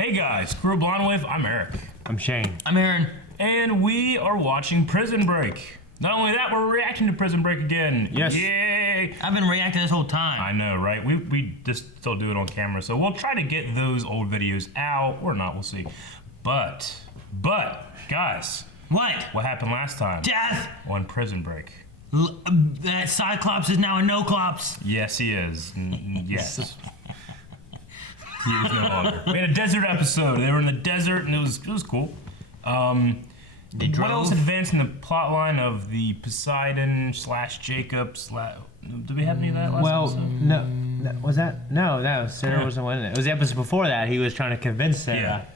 Hey guys, Crew Blonde I'm Eric. I'm Shane. I'm Aaron. And we are watching Prison Break. Not only that, we're reacting to Prison Break again. Yes. Yay! I've been reacting this whole time. I know, right? We just still do it on camera, so we'll try to get those old videos out, or not, we'll see. But, guys. What happened last time? Death! On Prison Break. That Cyclops is now a no-clops. Yes, he is. Yes. He is no longer. We had a desert episode. They were in the desert, and it was cool. What else advanced in the plot line of the Poseidon / Jacob / Did we have any of that last episode? No, Sarah wasn't winning it. It was the episode before that. He was trying to convince Sarah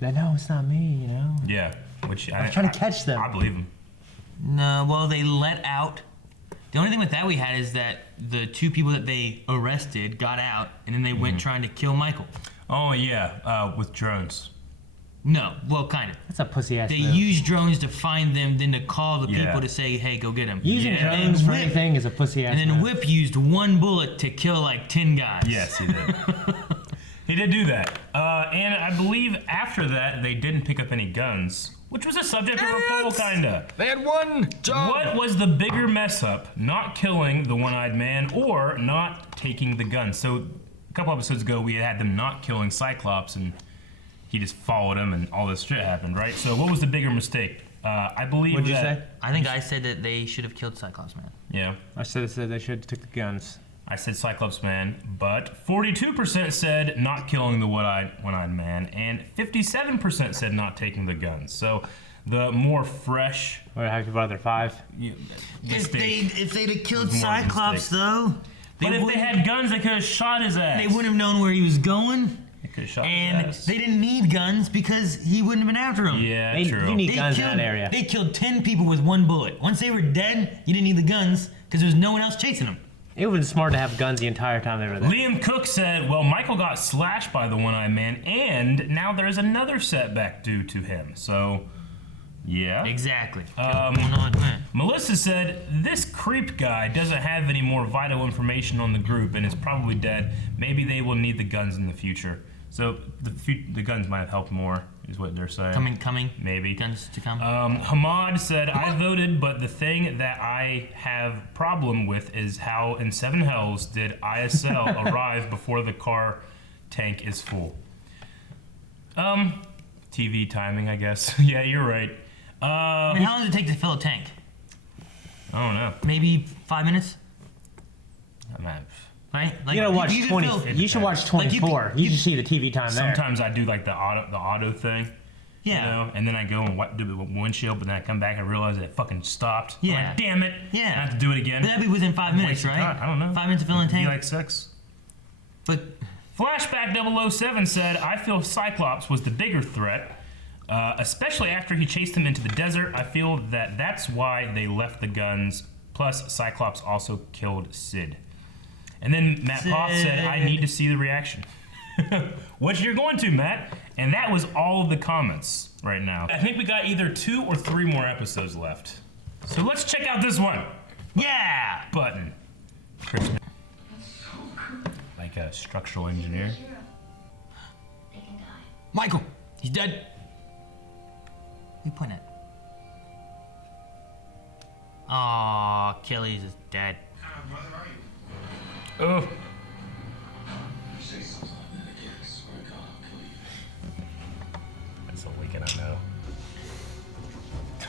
that no, it's not me, you know? Yeah, which I was trying to catch them. I believe him. No, well, they let out. The only thing with that we had is that the two people that they arrested got out, and then they went trying to kill Michael. Oh, yeah, with drones. No, well, kind of. That's a pussy ass They move. used drones to find them, then to call the people to say, hey, go get him. Using drones for anything is a pussy ass And then Whip used one bullet to kill like 10 guys. Yes, he did. He did do that. And I believe after that, they didn't pick up any guns, which was a subject of a poll, kinda. They had one job. What was the bigger mess up? Not killing the one-eyed man or not taking the gun? So a couple episodes ago, we had them not killing Cyclops, and he just followed him, and all this shit happened, right? So what was the bigger mistake? I believe What'd you say? I think I said that they should have killed Cyclops Man. Yeah. I said they should have took the guns. I said Cyclops Man, but 42% said not killing the one-eyed man, and 57% said not taking the guns. So the more fresh... What, how about other 5? If they'd have killed was more of a Cyclops, though... But if they had guns, they could have shot his ass. They wouldn't have known where he was going. They could have shot And his ass. they didn't need guns because he wouldn't have been after him. Yeah, true. You need guns in that area. They killed 10 people with one bullet. Once they were dead, you didn't need the guns because there was no one else chasing them. It would have been smart to have guns the entire time they were there. Liam Cook said, well, Michael got slashed by the one-eyed man, and now there's another setback due to him. So, yeah. Exactly. Melissa said, this creep guy doesn't have any more vital information on the group and is probably dead. Maybe they will need the guns in the future. So the guns might have helped more, is what they're saying. Coming. Maybe. Guns to come. Hamad said, I voted, but the thing that I have problem with is how in 7 Hells did ISL arrive before the car tank is full. TV timing, I guess. Yeah, you're right. I mean, how long does it take to fill a tank? I don't know. Maybe 5 minutes? Right? Like, You gotta watch 20. You should watch 24. You should see the TV time there. Sometimes I do like the auto thing. Yeah. You know, and then I go and do the windshield, but then I come back and realize that it fucking stopped. Yeah. I'm like, damn it. Yeah. I have to do it again. But that'd be within 5 minutes, Waste of right? time. I don't know. 5 minutes to fill in a tank? Be like 6. But Flashback 007 said, I feel Cyclops was the bigger threat, especially after he chased him into the desert. I feel that that's why they left the guns. Plus, Cyclops also killed Sid. And then Matt Poff said, I need to see the reaction. Which you're going to, Matt. And that was all of the comments right now. I think we got either 2 or 3 more episodes left. So let's check out this one. yeah! Button. Chris, like a structural engineer. They can die. Michael, he's dead. Who you pointing at? Aw, Achilles is dead. Oh. That's a Lincoln, I know.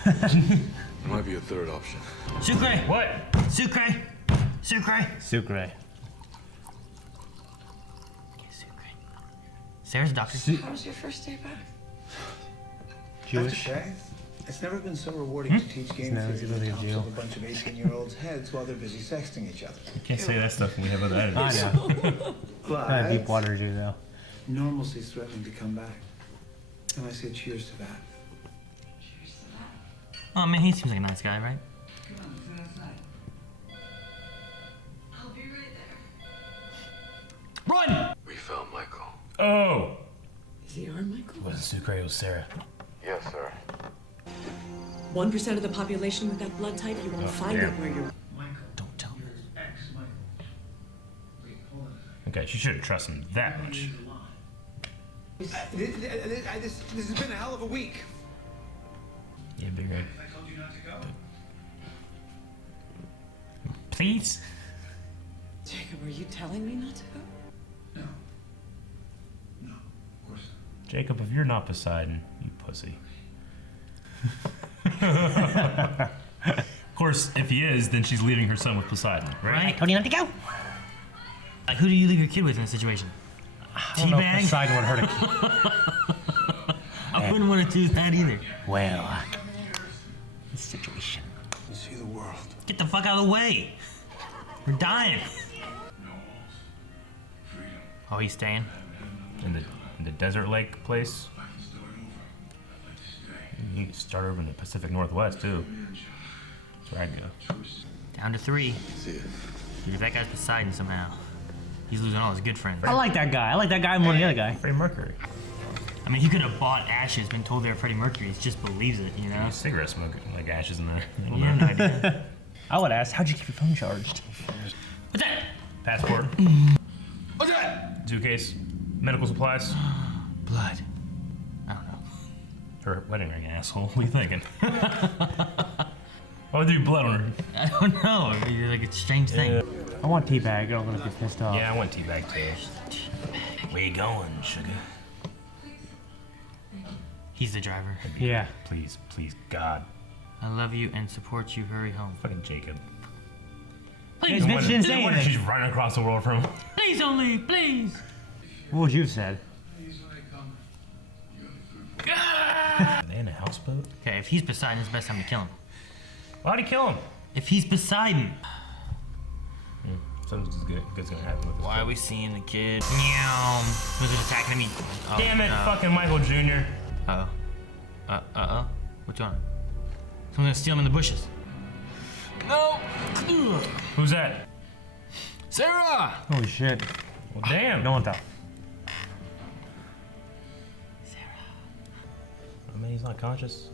There might be a third option. Sucre! What? Sucre! Sucre. Sucre. Sarah's a doctor. How was your first day back? Jewish. That's okay. It's never been so rewarding to teach game No, theory he's to the really a tops Jew. of a bunch of 18-year-olds' heads while they're busy sexting each other. You can't say that stuff when we have other I editors. know. But Deep water Jew, though. normalcy's threatening to come back. And I say cheers to that. Cheers to that. Oh, man, he seems like a nice guy, right? I'll be right there. Run! We found Michael. Oh! Is he our Michael? It wasn't Sucre, it was Sarah. Yes, sir. 1% of the population with that blood type, you won't find damn. it where you're... Don't tell me. Okay, she shouldn't trust him that much. This has been a hell of a week. Yeah, big red. I told you not to go. Please? Jacob, are you telling me not to go? No. No, of course not. Jacob, if you're not Poseidon, you pussy. Of course, if he is, then she's leaving her son with Poseidon, right? Right? Told you not to go. Like, who do you leave your kid with in this situation? I don't know if Teabag? Poseidon would hurt a kid. I wouldn't want to choose that either. Well, this situation. You see the world. Get the fuck out of the way. We're dying. Oh, he's staying? In the desert lake place. You can start over in the Pacific Northwest too. That's where I'd go. Down to 3. See ya. Dude, that guy's Poseidon somehow. He's losing all his good friends. I like that guy. I like that guy more than the other guy. Freddie Mercury. I mean, he could have bought ashes, been told they're Freddie Mercury. He just believes it, you know? Cigarette smoke, like ashes in there. I don't You have know. no idea. I would ask, how'd you keep your phone charged? What's that? Passport, What's that? suitcase, medical supplies. Blood. I don't know. Her wedding ring, asshole. What are you thinking? Why would there be blood on her? I don't know. It's like a strange thing. Yeah. I want teabag. I don't want to be pissed off. Yeah, I want teabag too. Where you going, sugar? He's the driver. Yeah. Please, please, God. I love you and support you. Hurry home. Fucking Jacob. Please, Bitch didn't say What if anything. she's running across the world from him? please don't leave, please. What would you have said? Are they in a houseboat? Okay, if he's Poseidon, it's the best time to kill him. Why'd he kill him? If he's Poseidon. Something's good's gonna happen with this. Why are we seeing the kid? Meow. Was it attacking me? Oh, Damn it, no. fucking Michael Jr. Uh-oh. Uh-oh. What's going on? Someone's gonna steal him in the bushes. No! Who's that? Sarah! Holy shit. Well, damn. No one thought. I mean, he's not conscious.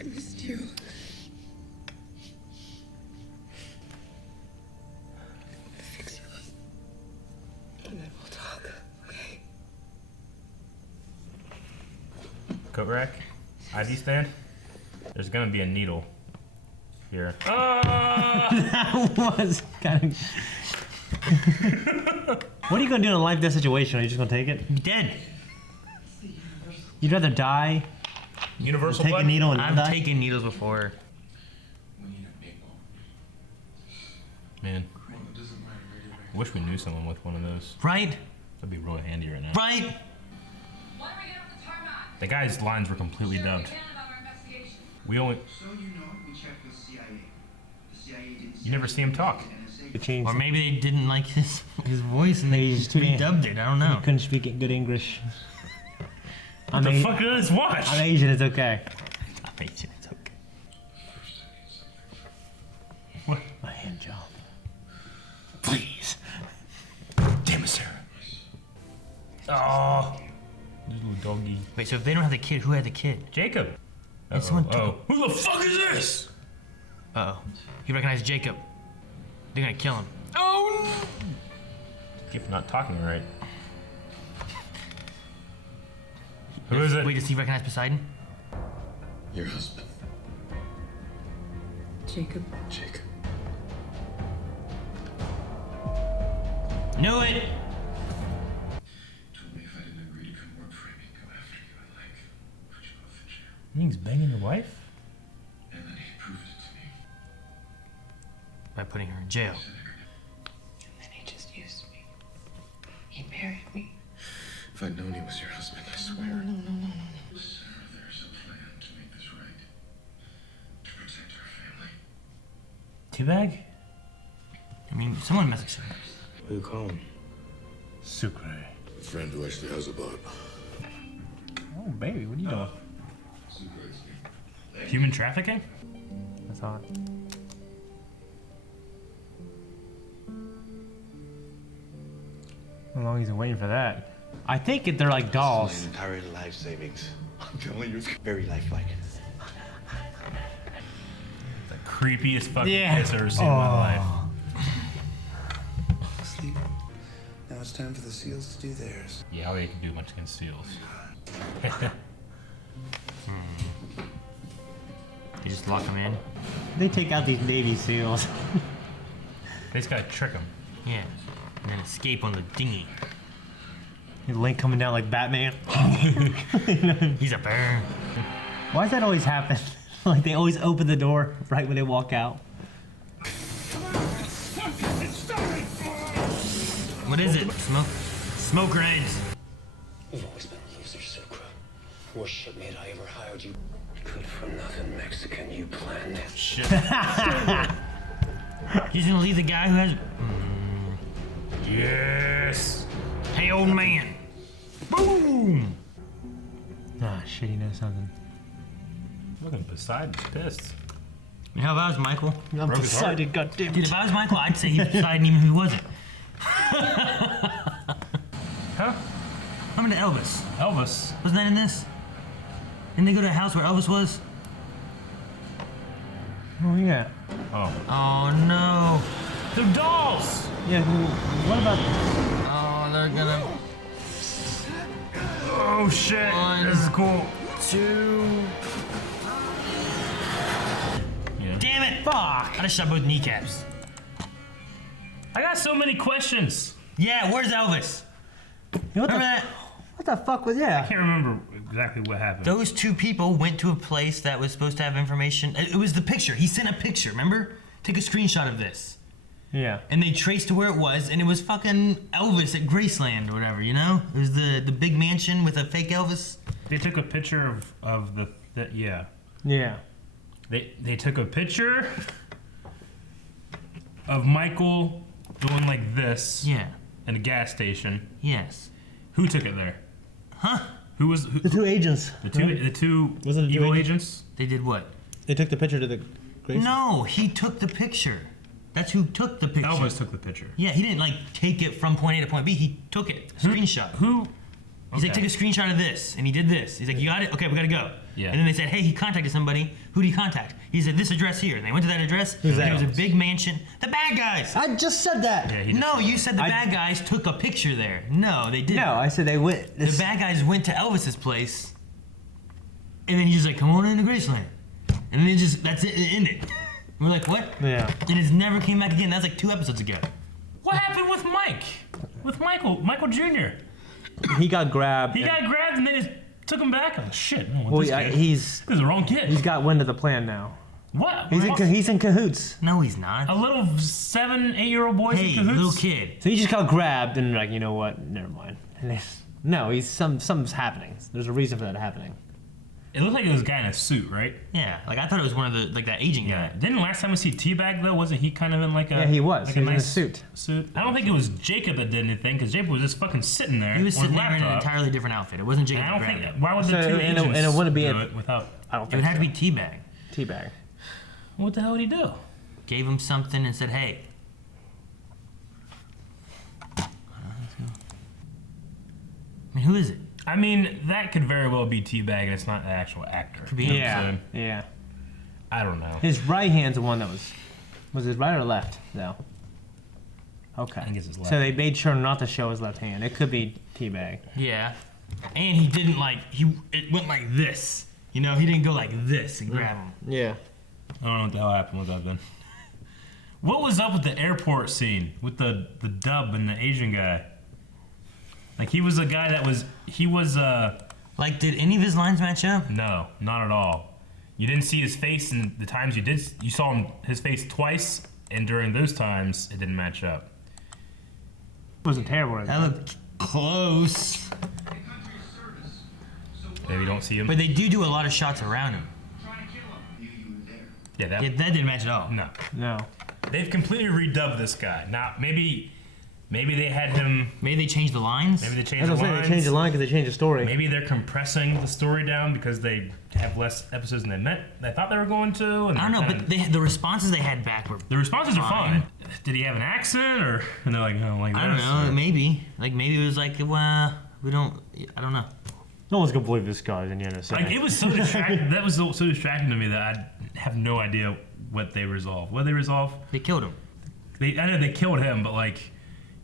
I missed you. Fix you up. And then we'll talk, okay? Coat rack. ID stand. There's gonna be a needle here. Ah! That was kind of. What are you gonna do in a life death situation? Are you just gonna take it? I'm dead. You'd rather die, Universal take a blood? needle, and I've not die? taken needles before. Man. I wish we knew someone with one of those. Right? That'd be really handy right now. Right? When are we getting off the tarmac? The guy's lines were completely Share dubbed. what we can about our investigation. We only. So you know, we checked with CIA. The CIA didn't You never see him talk. You changed Or it. maybe they didn't like his voice and they He's just too- redubbed it. I don't know. You couldn't speak good English. What the fuck is this watch? I'm Asian, it's okay. I mean, it's okay. What? My hand job. Please. Damn it, Sarah. Oh. This little doggy. Wait, so if they don't have the kid, who had the kid? Jacob. And someone took Oh. Who the fuck is this? Uh-oh. He recognized Jacob. They're gonna kill him. Oh no! Keep not talking right. Who is it? Wait, does he recognize Poseidon? Your husband, Jacob, Jacob. Knew it! Told me if I didn't agree to come work for him, he'd go after you and like put you both in jail. You think he's banging your wife? And then he proved it to me. By putting her in jail. Said I could and then he just used me. He married me. If I'd known he was your husband, I swear. No. Sarah, there's a plan to make this right. To protect our family. Teabag? I mean, someone messaged him. What do you call him? Sucre. A friend who actually has a boat. Oh, baby, what are you doing? Human trafficking? That's hot. How long he's been waiting for that? I think they're like dolls. My entire life savings. I'm telling you, it's very lifelike. The creepiest fucking Yeah. kiss I've ever seen in my life. Sleep. Now time for the SEALs to do theirs. Yeah, all they can do much against seals. You just lock them in. They take out these Navy SEAls. They just gotta trick them. Yeah. And then escape on the dinghy. Link coming down like Batman. He's a bear. Why does that always happen? Like they always open the door right when they walk out. What is it? Smoke grenades. You've always been a loser, Sucre. Worst shipmate I ever hired you. Good for nothing Mexican, you planned that. Shit. He's gonna leave the guy who has. Yes. Hey, old man. Boom. Ah, shit, he knows something. Look at Poseidon's pissed. You know, if I was Michael, I'm Broke his heart. decided, goddamn. dude, if I was Michael, I'd say he was Poseidon even if he wasn't. Huh? I'm into Elvis. Elvis. Wasn't that in this? Didn't they go to a house where Elvis was? Oh yeah. Oh. Oh no. They're dolls! Yeah. What about? Oh, they're gonna. Oh shit. One. This is cool. 2. Yeah. Damn it! Fuck! I just shot both kneecaps. I got so many questions. Yeah, where's Elvis? What Remember the? that? What the fuck was I that? can't remember exactly what happened. Those two people went to a place that was supposed to have information. It was the picture. He sent a picture, remember? Take a screenshot of this. Yeah. And they traced to where it was, and it was fucking Elvis at Graceland or whatever, you know? It was the big mansion with a fake Elvis. They took a picture of the yeah. Yeah. They took a picture of Michael doing like this Yeah. in a gas station. Yes. Who took it there? Huh? Who was The two agents. the two Wasn't it evil two agents? They did what? They took the picture to the Grace. No, he took the picture. That's who took the picture. Elvis took the picture. Yeah, he didn't like take it from point A to point B. He took it. Screenshot. Who? He's like, Okay. take a screenshot of this, and he did this. He's like, you got it? Okay, we gotta go. Yeah. And then they said, hey, he contacted somebody. Who did he contact? He said, this address here. And they went to that address. Who's and that? It was a big mansion. The bad guys. I just said that. Yeah, he just No, said you said the I- bad guys took a picture there. No, they didn't. No, I said they went. The bad guys went to Elvis's place, and then he's just like, come on into Graceland. And then that's it, it ended. We're like, what? Yeah. And it's never came back again. That's like 2 episodes ago. What happened with Mike? With Michael Jr. He got grabbed. He got grabbed and they just took him back. Oh shit! I don't want Well, this yeah, kid. he's This is the wrong kid. he's got wind of the plan now. What? He's in cahoots. No, he's not. A little 7, 8-year-old boy's Hey, in cahoots. little kid. So he just got grabbed and like, you know what? Never mind. And no, something's happening. There's a reason for that happening. It looked like it was a guy in a suit, right? Yeah, like I thought it was one of the like that agent Yeah. guy. Didn't last time we see Teabag though? Wasn't he kind of in like a? Yeah, he was. Like He was in a suit. Suit. I don't think it was Jacob that did anything because Jacob was just fucking sitting there. He was on his sitting there in an laptop. entirely different outfit. It wasn't Jacob And I that don't grabbed think. him. Why would the So, two and agents it wouldn't be do a- it without? I don't It think would have so. to be Teabag. Teabag. What the hell did he do? Gave him something and said, hey. I mean, who is it? I mean, that could very well be Teabag, and it's not the actual actor. Could be You know him. what I'm Yeah. saying? Yeah. I don't know. His right hand's the one that was his right or left? No. Okay. I think it's his left. So they made sure not to show his left hand. It could be Teabag. Yeah. And he didn't like, it went like this. You know, he didn't go like this and grab him. Yeah. I don't know what the hell happened with that then. What was up with the airport scene with the dub and the Asian guy? Like he was a guy that was Like, did any of his lines match up? no, not at all. You didn't see his face, and the times you saw his face twice, and during those times it didn't match up. It wasn't terrible. That looked close. Maybe you don't see him. But they do a lot of shots around him. You were there. Yeah, that Yeah, that didn't match at all. no. No. They've completely redubbed this guy. Now maybe they had him. Maybe they changed the lines. Maybe they I changed was the saying lines. they changed the line because they changed the story. Maybe they're compressing the story down because they have less episodes than they thought they were going to. And I don't know, they're but kinda- the responses they had back were. the responses are Fine. fine. Did he have an accent, or and they're like, no, like I don't this, know. or- Maybe. Like, maybe it was like, well, we don't. I don't know. No one's gonna believe this guy's in the NSA. Like it was so distracting. That was so distracting to me that I have no idea what they resolved. What did they resolve? They killed him. I know they killed him, but like,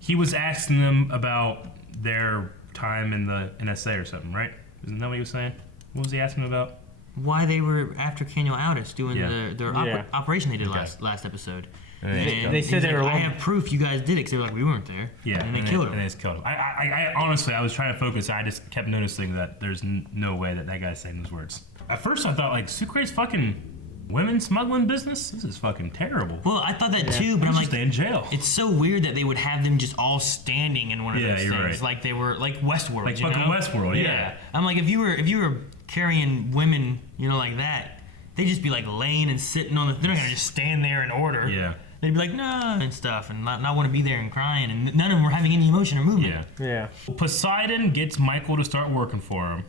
he was asking them about their time in the NSA or something, right? Isn't that what he was saying? What was he asking about? Why they were after Canyon Aldis doing Yeah. their Yeah. operation they did Okay. last episode. And And They said he's they were like, I wrong. have proof you guys did it because they were like, we weren't there. Yeah, And they killed And him. they just killed him. I honestly, I was trying to focus. I just kept noticing that there's no way that guy's saying those words. At first, I thought like Sucre's fucking women smuggling business. This is fucking terrible. Well, I thought that too, but I'm He should like, stay in jail. it's so weird that they would have them just all standing in one of Yeah, those you're things, right. like they were like Westworld, Like you fucking know? Westworld, yeah. I'm like, if you were carrying women, like that, they'd just be like laying and sitting on the. They're not gonna just stand there in order. Yeah. They'd be like, no, and stuff, and not want to be there and crying, and none of them were having any emotion or movement. Yeah. Yeah. Poseidon gets Michael to start working for him,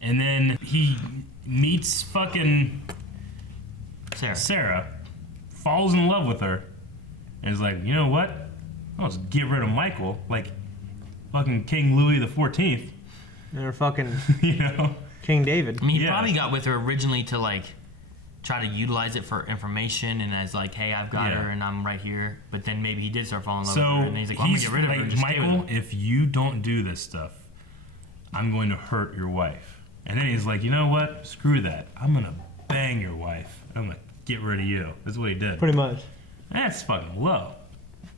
and then he meets fucking Sarah, falls in love with her, and is like, you know what? I'll just get rid of Michael, like fucking King Louis the 14th. They're fucking You know? King David. I mean, he Yeah. probably got with her originally to like try to utilize it for information and as like, hey, I've got Yeah. her and I'm right here. But then maybe he did start falling in love So with her, and he's like, well, I'm gonna he's get rid of her. like, And just stay with Michael, her. if you don't do this stuff, I'm going to hurt your wife. And then he's like, you know what? Screw that. I'm gonna bang your wife. I'm gonna get rid of you. That's what he did. Pretty much. That's fucking low.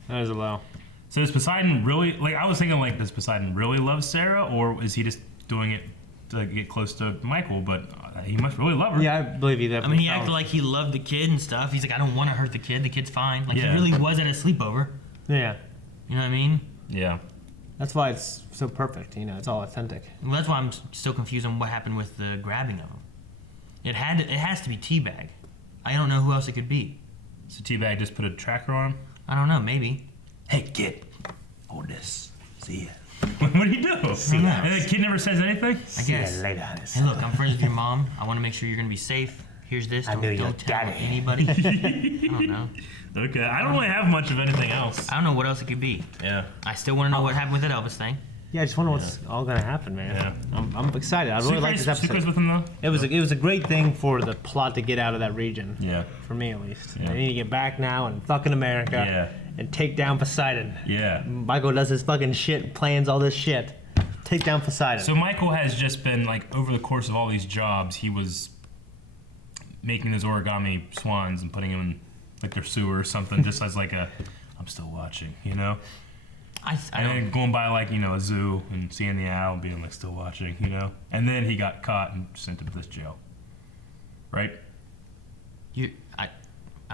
That is a low. So does Poseidon really, like, I was thinking, like, does Poseidon really love Sarah, or is he just doing it to get close to Michael? But he must really love her. Yeah, I believe he I definitely. mean, he fell. acted like he loved the kid and stuff. He's like, I don't want to hurt the kid. The kid's fine. Like, Yeah. he really was at a sleepover. Yeah. You know what I mean? Yeah. That's why it's so perfect. It's all authentic. Well, that's why I'm still confused on what happened with the grabbing of him. It has to be Teabag. I don't know who else it could be. So T-Bag just put a tracker on him? I don't know. Maybe. Hey, kid. Hold this. See ya. What do you do? And the kid never says anything? I guess. later. Hey, look, I'm friends with your mom. I want to make sure you're gonna be safe. Here's this. I knew your Don't tell daddy. anybody. I don't know. Okay, I don't really have much of anything else. I don't know what else it could be. Yeah. I still want to know what happened with that Elvis thing. Yeah, I just wonder what's all gonna happen, man. Yeah. I'm excited. I really like this Sucre's episode. with him, though? It was a great thing for the plot to get out of that region. Yeah. For me, at least. Yeah. They need to get back now and fucking America. Yeah. And take down Poseidon. Yeah. Michael does his fucking shit, plans all this shit. Take down Poseidon. So Michael has just been, like, over the course of all these jobs, he was making those origami swans and putting them in, like, their sewer or something, just as, like, I'm still watching, you know? I And don't. then going by, like, a zoo and seeing the owl and being, like, still watching, you know? And then he got caught and sent to this jail. Right? I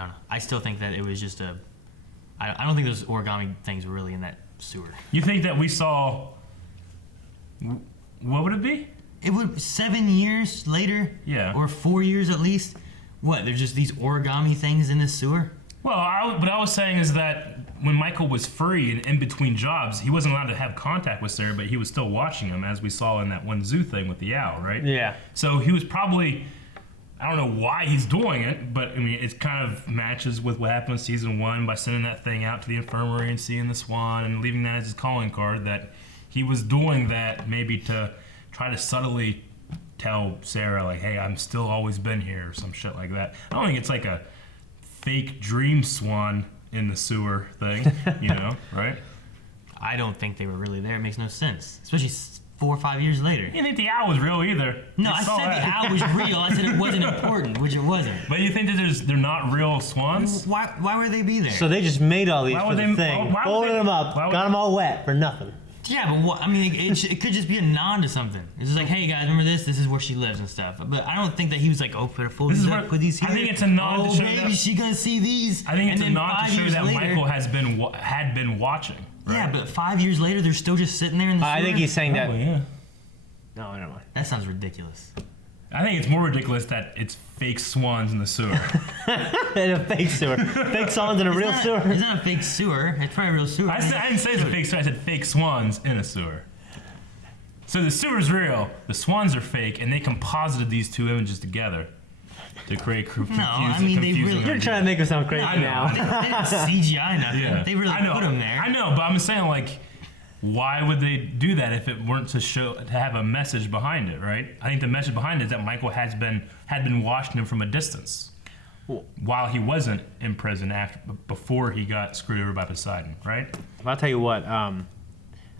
don't know. I still think that it was just a. I don't think those origami things were really in that sewer. You think that we saw... What would it be? It would 7 years later. Yeah. Or 4 years at least. What? There's just these origami things in this sewer. Well, what I was saying is that when Michael was free and in between jobs, he wasn't allowed to have contact with Sarah, but he was still watching him, as we saw in that one zoo thing with the owl, right? Yeah. So he was probably, I don't know why he's doing it, but I mean, it kind of matches with what happened in season 1 by sending that thing out to the infirmary and seeing the swan and leaving that as his calling card, that he was doing that maybe to try to subtly tell Sarah, like, hey, I'm still always been here, or some shit like that. I don't think it's like a fake dream swan in the sewer thing, right? I don't think they were really there. It makes no sense, especially 4 or 5 years later. You didn't think the owl was real either. No, You I saw said that. the owl was real. I said it wasn't important, which it wasn't. But you think that they're not real swans? Why would they be there? So they just made all these Why for would the they- thing, why would folded they- them up, why would- got them all wet for nothing. Yeah, but what? I mean, it could just be a nod to something. It's just like, hey guys, remember this? This is where she lives and stuff. But I don't think that he was like, oh, fold This these is up, where- put these I here. think it's a nod to oh, show baby, that- she gonna see these. I think it's And a then nod to 5 show years that later- Michael had been watching. Right? Yeah, but 5 years later, they're still just sitting there in the I think sewer? he's saying that. Oh, yeah. No, never mind. That sounds ridiculous. I think it's more ridiculous that it's fake swans in the sewer. In a fake sewer. Fake songs in a real sewer. It's not a fake sewer. It's probably a real sewer. I didn't say it's a fake sewer. I said fake swans in a sewer. So the sewer's real, the swans are fake, and they composited these two images together to create confusing. I mean, they really- You're trying to make us sound crazy I know. now. They didn't CGI nothing. Yeah. They really I know, put them there. I know, but I'm saying, like, why would they do that if it weren't to have a message behind it, right? I think the message behind it is that Michael had been watching him from a distance. while he wasn't in prison before he got screwed over by Poseidon, right? Well, I'll tell you what.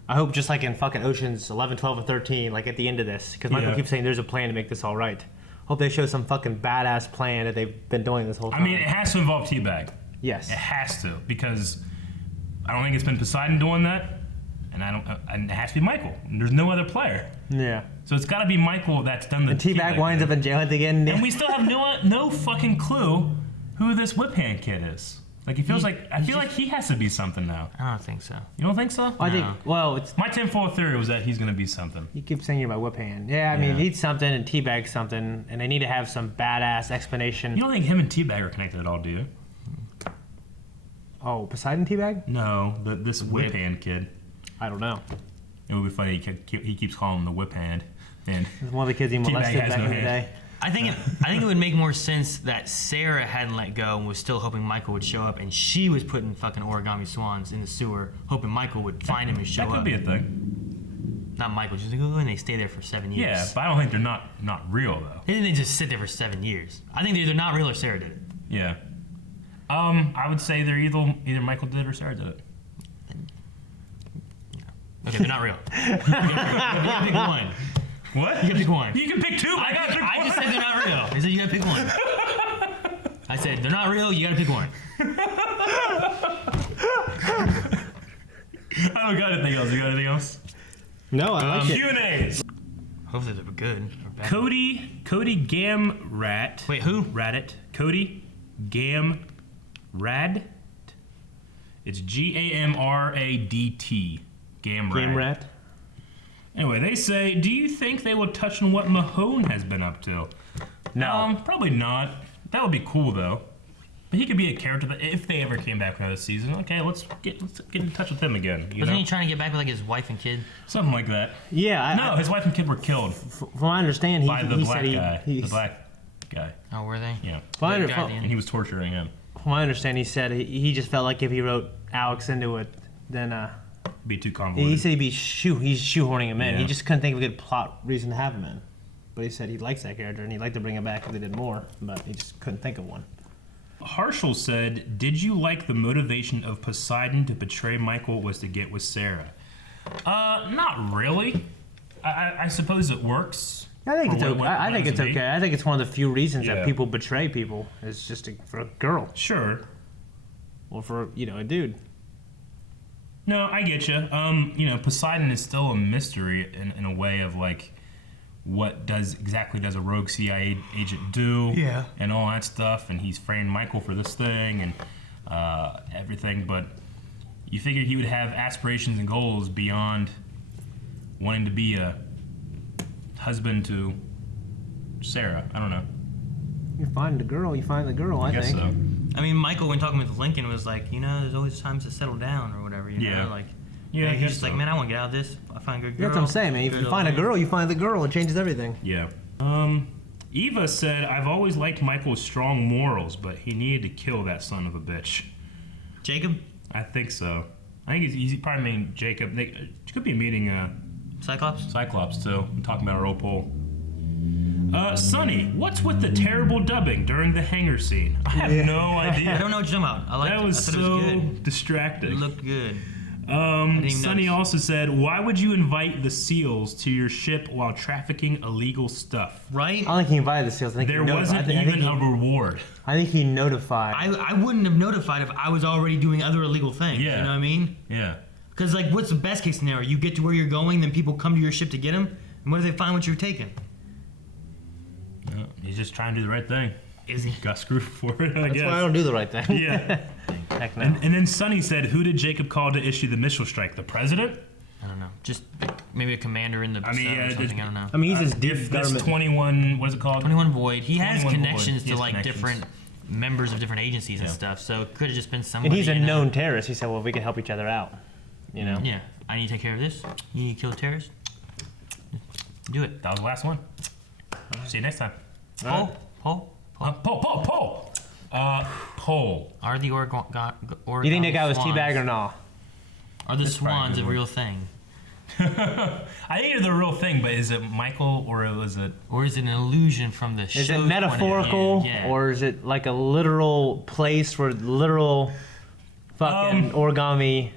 I hope just like in fucking Oceans 11, 12, and 13, like at the end of this, because Michael keeps saying there's a plan to make this all right. Hope they show some fucking badass plan that they've been doing this whole time. I mean, it has to involve Teabag. Yes. It has to, because I don't think it's been Poseidon doing that, and it has to be Michael. There's no other player. Yeah. So it's got to be Michael that's done the And Teabag winds up in jail at the end. And we still have no fucking clue who this whip hand kid is. Like, I feel like he has to be something now. I don't think so. You don't think so? I think, well, it's, My tinfoil theory was that he's going to be something. you keep saying about whip hand. Yeah, I mean, he's something and Teabag's something, and they need to have some badass explanation. You don't think him and Teabag are connected at all, do you? Oh, Poseidon Teabag? No, this whip hand kid. I don't know. It would be funny. He keeps calling him the whip hand, and It's one of the kids he Teabag molested has back no in the hand. day. I think it would make more sense that Sarah hadn't let go and was still hoping Michael would show up, and she was putting fucking origami swans in the sewer, hoping Michael would find him and show that could up. be a thing. Not Michael, just like, oh, and they stay there for 7 years. Yeah, but I don't think they're not real though. They didn't just sit there for 7 years. I think they're either not real or Sarah did it. Yeah. I would say they're either Michael did it or Sarah did it. Okay, they're not real. You gotta pick one. What? You gotta pick one. You can pick two. I just said they're not real. I said you gotta pick one. I said they're not real. You gotta pick one. I don't got anything else. You got anything else? No, I like it. Q&As. Hopefully they're good or bad. Cody Gamrat. Wait, who? Radit. Cody Gamrad. It's Gamradt. Gamrad. Game rat. Anyway, they say, do you think they will touch on what Mahone has been up to? No. Probably not. That would be cool though. But he could be a character that if they ever came back for another season, okay, let's get in touch with him again. You Wasn't know? he trying to get back with like his wife and kid? Something like that. Yeah. No, his wife and kid were killed From what I understand, he, by the he black said guy. he, The black guy. Oh, were they? Yeah. From what I Black guy at the under- end. And he was torturing him. from what I understand, he said he just felt like if he wrote Alex into it, then Be too convoluted. he said he's shoehorning him in. Yeah. He just couldn't think of a good plot reason to have him in. But he said he likes that character and he'd like to bring him back if they did more, but he just couldn't think of one. Harshal said, did you like the motivation of Poseidon to betray Michael was to get with Sarah? Not really. I suppose it works. I think for it's what- okay. what I think it it's to be. okay. I think it's one of the few reasons Yeah. that people betray people is just for a girl Sure. or for a dude. No, I get you. Poseidon is still a mystery in a way of like, what does a rogue CIA agent do? Yeah. And all that stuff, and he's framed Michael for this thing and everything. But you figured he would have aspirations and goals beyond wanting to be a husband to Sarah. I don't know. You find the girl. I I guess think. so. I mean, Michael, when talking with Lincoln, was like, there's always times to settle down or whatever. You Yeah. know, like, Yeah, I he's guess just like, so. man, I want to get out of this. I find a good girl. That's what I'm saying, man. If good you find a old girl, you find the girl. It changes everything. Yeah. Eva said, I've always liked Michael's strong morals, but he needed to kill that son of a bitch. Jacob, I think so. I think he's probably meaning Jacob. They could be meeting Cyclops. Cyclops too. I'm talking about our old poll. Sonny, what's with the terrible dubbing during the hangar scene? I have no I idea. don't know what you're talking about. I liked That it. was I thought it was so good. distracting. It looked good. even Sonny notice. also said, why would you invite the SEALs to your ship while trafficking illegal stuff? Right? I don't think he invited the SEALs. I think There he wasn't even a reward. I think he notified. I wouldn't have notified if I was already doing other illegal things. Yeah. You know what I mean? Yeah. Because, like, what's the best case scenario? You get to where you're going, then people come to your ship to get them, and what if they find what you're taking? He's just trying to do the right thing. Is he? Got screwed for it, I That's guess. why I don't do the right thing. Yeah. Heck no. And then Sonny said, who did Jacob call to issue the missile strike? The president? I don't know. Just maybe a commander in the I mean, sub yeah, or something. just- I don't know. I mean, he's this deep This government. 21, what is it called? 21 Void. He has 21 connections Void. He to has like connections. different members of different agencies and Yeah. stuff. So it could have just been somebody. And he's a in known terrorist. He said, well, we can help each other out. You know? Yeah. I need to take care of this. You need to kill the terrorists. Do it. That was the last one. See you next time. Poll. Poll. Poll. Poll. Are the Oregon? You think that guy was swans, teabag or not? Are the That's probably a swans good a word. real thing? I think they're the real thing, but is it Michael or was it? Or is it an illusion from the show? Is it metaphorical, Yeah. or is it like a literal place where literal fucking origami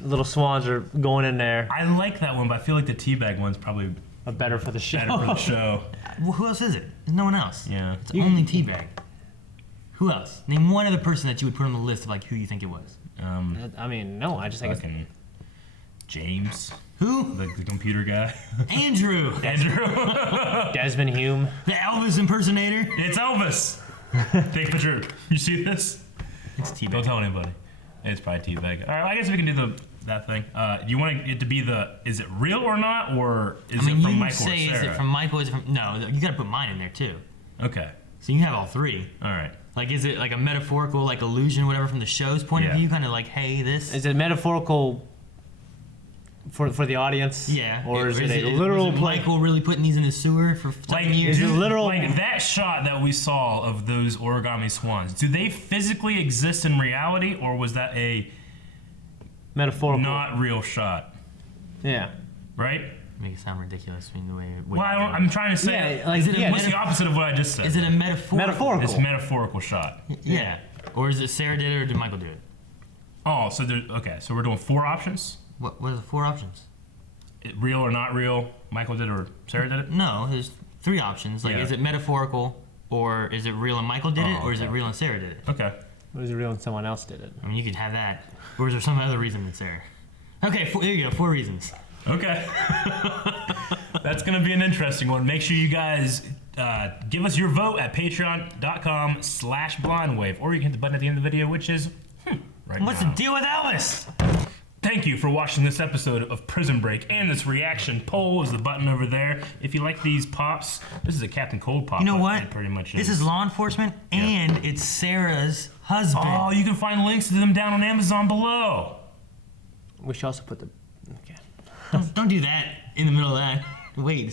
little swans are going in there? I like that one, but I feel like the teabag one's probably Better for the show. better for the show. Well, who else is it? There's no one else. Yeah. It's only Teabag. Who else? Name one other person that you would put on the list of like who you think it was. I mean, no, I just think it's Fucking James, Who? the computer guy. Andrew. Andrew. Desmond Hume. The Elvis impersonator. It's Elvis. Take a picture. You see this? It's Teabag. Don't tell anybody. It's probably teabag. All right, I guess we can do that thing. Do you want it to be is it real or not, or is it from Michael or say, Sarah? is it from Michael? Is it from? No, you got to put mine in there too. Okay. So you have all three. All right. Like, is it like a metaphorical, like illusion, whatever, from the show's point of Yeah. view? Kind of like, hey, this. Is it metaphorical for the audience? Yeah. Or is it a literal was it play? Michael really putting these in the sewer for Like, 7 years? is it literal? Like that shot that we saw of those origami swans, do they physically exist in reality, or was that a Metaphorical. not real shot? Yeah. Right? Make it sound ridiculous in the way. Well, I'm trying to say, Yeah, like, yeah, what's the opposite of what I just said? Is it a metaphor? Metaphorical. It's a metaphorical shot. Yeah. Or is it Sarah did it or did Michael do it? Oh, so okay. So we're doing 4 options: What are the 4 options? real or not real. Michael did it or Sarah did it. No, there's 3 options. Like, Yeah. is it metaphorical, or is it real and Michael did it, or is it okay. real and Sarah did it? Okay. Or is it real and someone else did it? I mean, you could have that. Or is there some other reason than Sarah? Okay, there you go. 4 reasons. Okay. That's going to be an interesting one. Make sure you guys give us your vote at patreon.com/blindwave. Or you can hit the button at the end of the video, which is right What's now. the deal with Elvis? Thank you for watching this episode of Prison Break. And this reaction poll is the button over there. If you like these pops, this is a Captain Cold pop. You know but what? it pretty much This is law enforcement, and it's Sarah's husband. Oh, you can find links to them down on Amazon below. We should also put the. Okay. Don't do that in the middle of that. Wait a second.